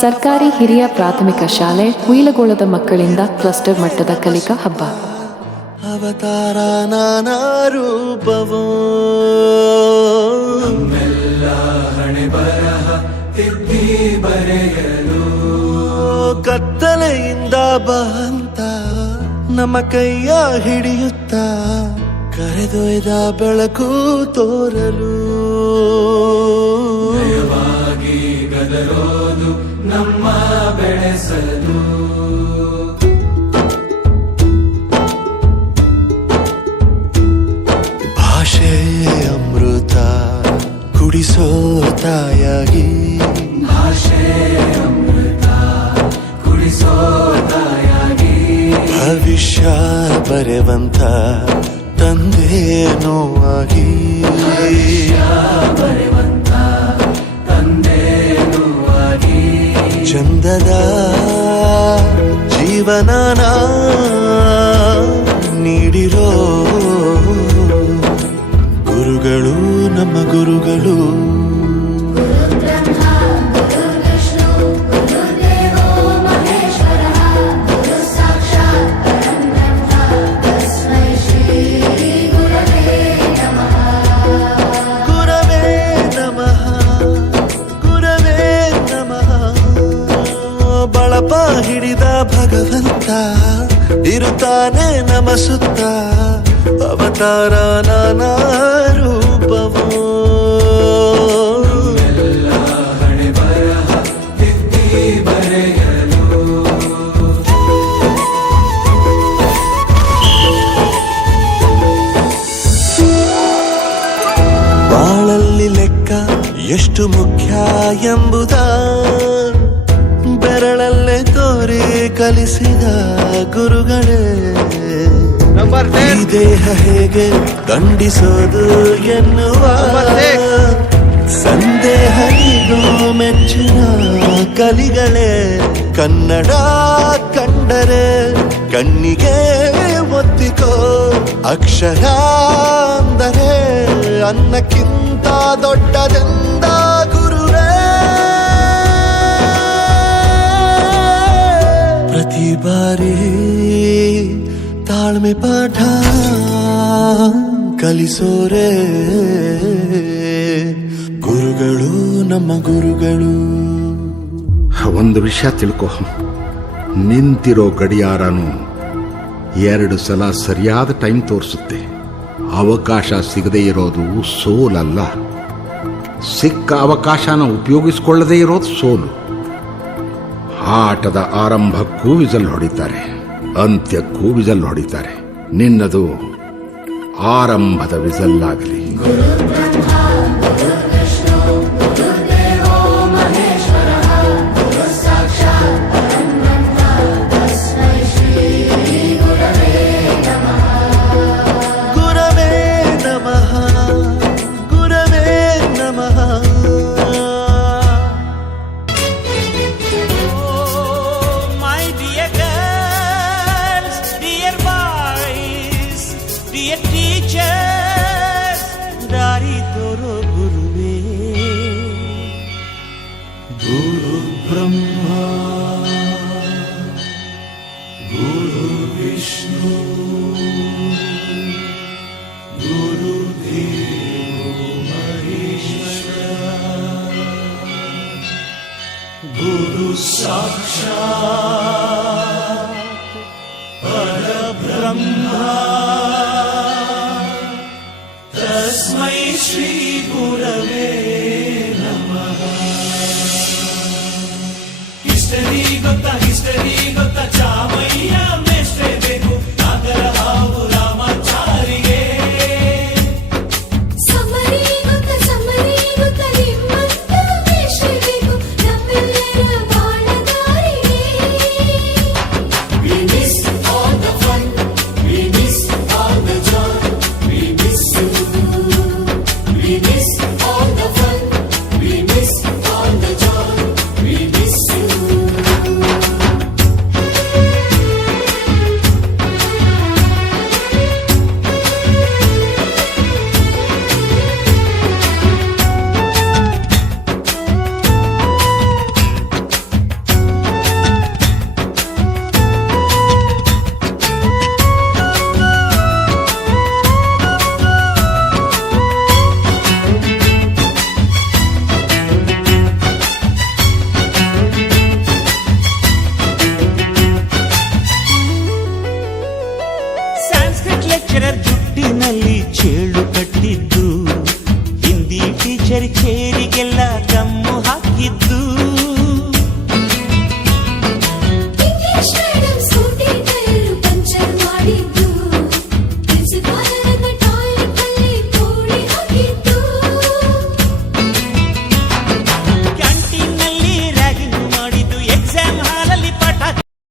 ಸರ್ಕಾರಿ ಹಿರಿಯ ಪ್ರಾಥಮಿಕ ಶಾಲೆ ಹುಯಿಲಗೋಳದ ಮಕ್ಕಳಿಂದ ಕ್ಲಸ್ಟರ್ ಮಟ್ಟದ ಕಲಿಕಾ ಹಬ್ಬ. ಅವತಾರ ನಾನಾ ರೂಪವೋ ನಮ್ಮೆಲ್ಲ ಹಣೆ ಬರಹ ತಿದ್ದಿ ಬರೆಯಲು ಕತ್ತಲೆಯಿಂದ ಬಂತ ನಮ್ಮ ಕೈಯ ಹಿಡಿಯುತ್ತ ಕರೆದೊಯ್ದ ಬೆಳಕು ತೋರಲು ನಯವಾಗಿ ಗದರೋದು ನಮ್ಮ ಬೆಳೆಸಲು ಭಾಷೆ ಅಮೃತ ಕುಡಿಸೋ ತಾಯಾಗಿ ಭಾಷೆ ಅಮೃತ ಕುಡಿಸೋ ತಾಯಾಗಿ ಭವಿಷ್ಯ ಬರೆವಂತ ತಂದೇನೋ ಆಗಿ ಬರೆವಂತ ತಂದೇನೋ ಆಗಿ ಚಂದದ ಜೀವನನ ನೀಡಿರೋ ಗುರುಗಳು ನಮ್ಮ ಗುರುಗಳು ಬಳಪ ಹಿಡಿದ ಭಗವಂತ ಇರುತ್ತಾನೆ ನಮ ಸುತ್ತ ಅವತಾರ ನಾನಾ ರೂಪವೋ ಹಣೆ ಬರಹ ತಿದ್ದಿ ಬರೆಯಲು ಬಾಳಲ್ಲಿ ಲೆಕ್ಕ ಎಷ್ಟು ಮುಖ್ಯ ಎಂಬುದ ಬೆರಳಲ್ಲೇ ತೋರಿ ಕಲಿಸಿದ ಗುರುಗಳೇ ಈ ದೇಹ ಹೇಗೆ ದಂಡಿಸೋದು ಎನ್ನುವ ಸಂದೇಹ ಇದು ಮೆಚ್ಚಿನ ಕಲಿಗಳೇ ಕನ್ನಡ ಕಂಡರೆ ಕಣ್ಣಿಗೆ ಒತ್ತಿಕೋ ಅಕ್ಷರ ಅಂದರೆ ಅನ್ನಕ್ಕಿಂತ ದೊಡ್ಡದೆಂದ ಗುರುವೇ ಪ್ರತಿ ಬಾರಿ ತಾಳ್ಮೆ ಪಾಠ ಕಲಿಸೋರೆ ಗುರುಗಳು ನಮ್ಮ ಗುರುಗಳು. ಒಂದು ವಿಷಯ ತಿಳ್ಕೊ, ನಿಂತಿರೋ ಗಡಿಯಾರನು 2 ಸಲ ಸರಿಯಾದ ಟೈಮ್ ತೋರಿಸುತ್ತೆ. ಅವಕಾಶ ಸಿಗದೇ ಇರೋದು ಸೋಲಲ್ಲ, ಸಿಕ್ಕ ಅವಕಾಶನ ಉಪಯೋಗಿಸಿಕೊಳ್ಳದೇ ಇರೋದು ಸೋಲು. ಆಟದ ಆರಂಭಕ್ಕೂ ವಿಸಲ್ ಹೊಡಿತಾರೆ, ಅಂತ್ಯಕ್ಕೂ ವಿಸಲ್ ಹೊಡಿತಾರೆ. ನಿನ್ನದು ಆರಂಭದ ವಿಸಲ್ಲಾಗಲಿ. Dear teachers, dari toro guruve, Guru Brahma, Guru Vishnu, Guru Devo Maheshwara, Guru Sakshat Parabrahma. तस्मै श्री गुरवे नमः. हिस्टरी गोत्ता चामय्य